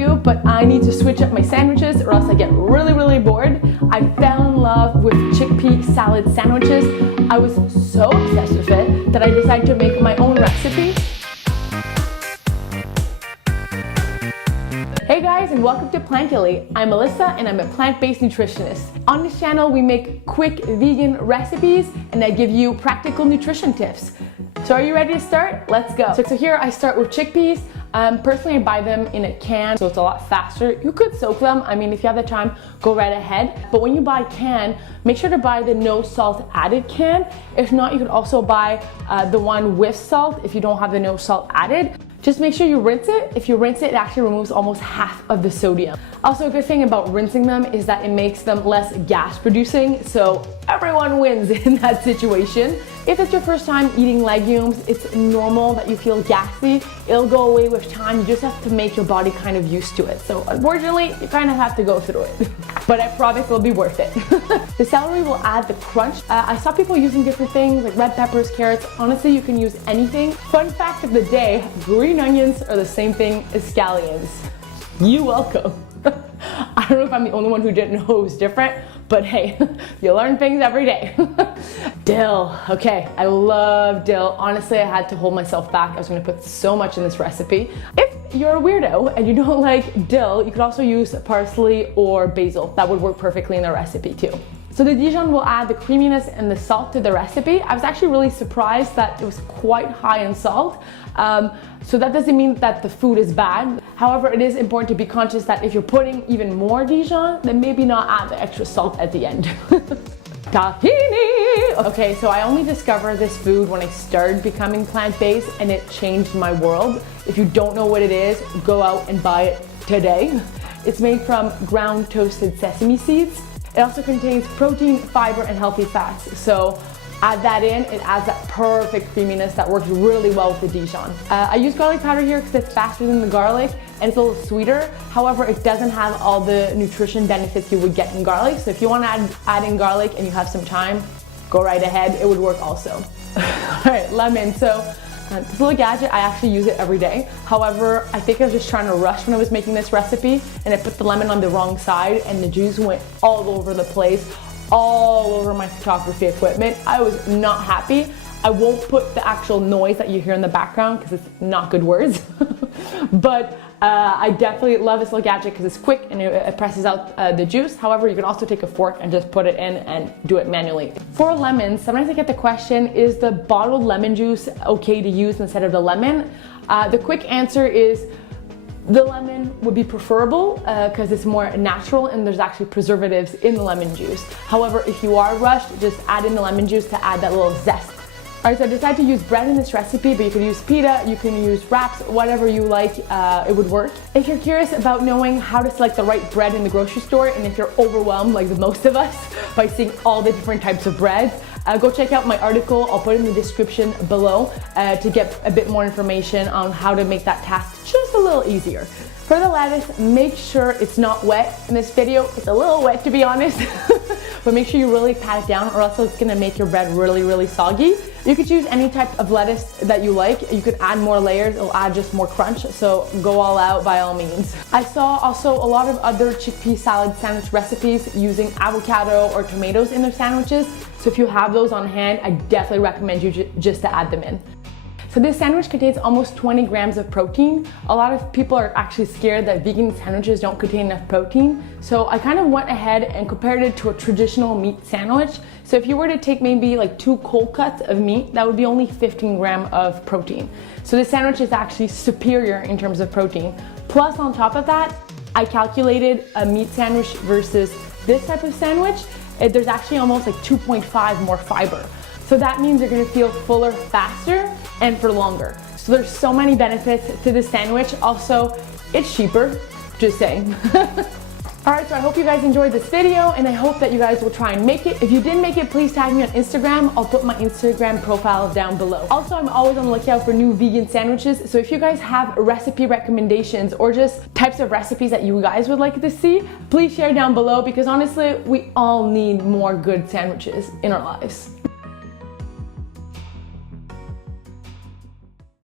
you, but I need to switch up my sandwiches or else I get really bored. I fell in love with chickpea salad sandwiches. I was so obsessed with it that I decided to make my own recipe. Hey guys, and welcome to Plantily. I'm Melissa and I'm a plant-based nutritionist. On this channel, we make quick vegan recipes and I give you practical nutrition tips. So are you ready to start? Let's go. So here I start with chickpeas. Personally, I buy them in a can, so it's a lot faster. You could soak them. I mean, if you have the time, go right ahead. But when you buy can, make sure to buy the no salt added can. If not, you could also buy the one with salt if you don't have the no salt added. Just make sure you rinse it. If you rinse it, it actually removes almost half of the sodium. Also, a good thing about rinsing them is that it makes them less gas producing, so everyone wins in that situation. If it's your first time eating legumes, it's normal that you feel gassy. It'll go away with time. You just have to make your body kind of used to it. So unfortunately, you kind of have to go through it. But I promise it'll be worth it. The celery will add the crunch. I saw people using different things like red peppers, carrots. Honestly, you can use anything. Fun fact of the day, green onions are the same thing as scallions. You're welcome. I don't know if I'm the only one who didn't know it was different, but hey, you learn things every day. Dill. Okay, I love dill. Honestly, I had to hold myself back. I was gonna put so much in this recipe. If you're a weirdo and you don't like dill, you could also use parsley or basil. That would work perfectly in the recipe too. So the Dijon will add the creaminess and the salt to the recipe. I was actually really surprised that it was quite high in salt. So that doesn't mean that the food is bad. However, it is important to be conscious that if you're putting even more Dijon, then maybe not add the extra salt at the end. Tahini! Okay, so I only discovered this food when I started becoming plant-based and it changed my world. If you don't know what it is, go out and buy it today. It's made from ground toasted sesame seeds. It also contains protein, fiber, and healthy fats. So add that in, it adds that perfect creaminess that works really well with the Dijon. I use garlic powder here because it's faster than the garlic and it's a little sweeter. However, it doesn't have all the nutrition benefits you would get in garlic. So if you want to add in garlic and you have some time, go right ahead. It would work also. All right, lemon. So this little gadget, I actually use it every day. However, I think I was just trying to rush when I was making this recipe and I put the lemon on the wrong side and the juice went all over the place, all over my photography equipment. I was not happy. I won't put the actual noise that you hear in the background because it's not good words. But I definitely love this little gadget because it's quick and it presses out the juice. However, you can also take a fork and just put it in and do it manually. For lemons, sometimes I get the question, is the bottled lemon juice okay to use instead of the lemon? The quick answer is the lemon would be preferable because it's more natural and there's actually preservatives in the lemon juice. However, if you are rushed, just add in the lemon juice to add that little zest. Alright, so I decided to use bread in this recipe, but you can use pita, you can use wraps, whatever you like, it would work. If you're curious about knowing how to select the right bread in the grocery store, and if you're overwhelmed like the most of us by seeing all the different types of breads, go check out my article. I'll put it in the description below to get a bit more information on how to make that task just a little easier. For the lettuce, make sure it's not wet. In this video, it's a little wet to be honest, but make sure you really pat it down or else it's gonna make your bread really soggy. You could choose any type of lettuce that you like. You could add more layers, it'll add just more crunch, so go all out by all means. I saw also a lot of other chickpea salad sandwich recipes using avocado or tomatoes in their sandwiches, so if you have those on hand, I definitely recommend you just to add them in. So this sandwich contains almost 20 grams of protein. A lot of people are actually scared that vegan sandwiches don't contain enough protein. So I kind of went ahead and compared it to a traditional meat sandwich. So if you were to take maybe like 2 cold cuts of meat, that would be only 15 grams of protein. So this sandwich is actually superior in terms of protein. Plus on top of that, I calculated a meat sandwich versus this type of sandwich. There's actually almost like 2.5 more fiber. So that means you're gonna feel fuller faster and for longer. So there's so many benefits to this sandwich. Also, it's cheaper, just saying. Alright, so I hope you guys enjoyed this video and I hope that you guys will try and make it. If you did make it, please tag me on Instagram. I'll put my Instagram profile down below. Also, I'm always on the lookout for new vegan sandwiches. So if you guys have recipe recommendations or just types of recipes that you guys would like to see, please share down below because honestly, we all need more good sandwiches in our lives.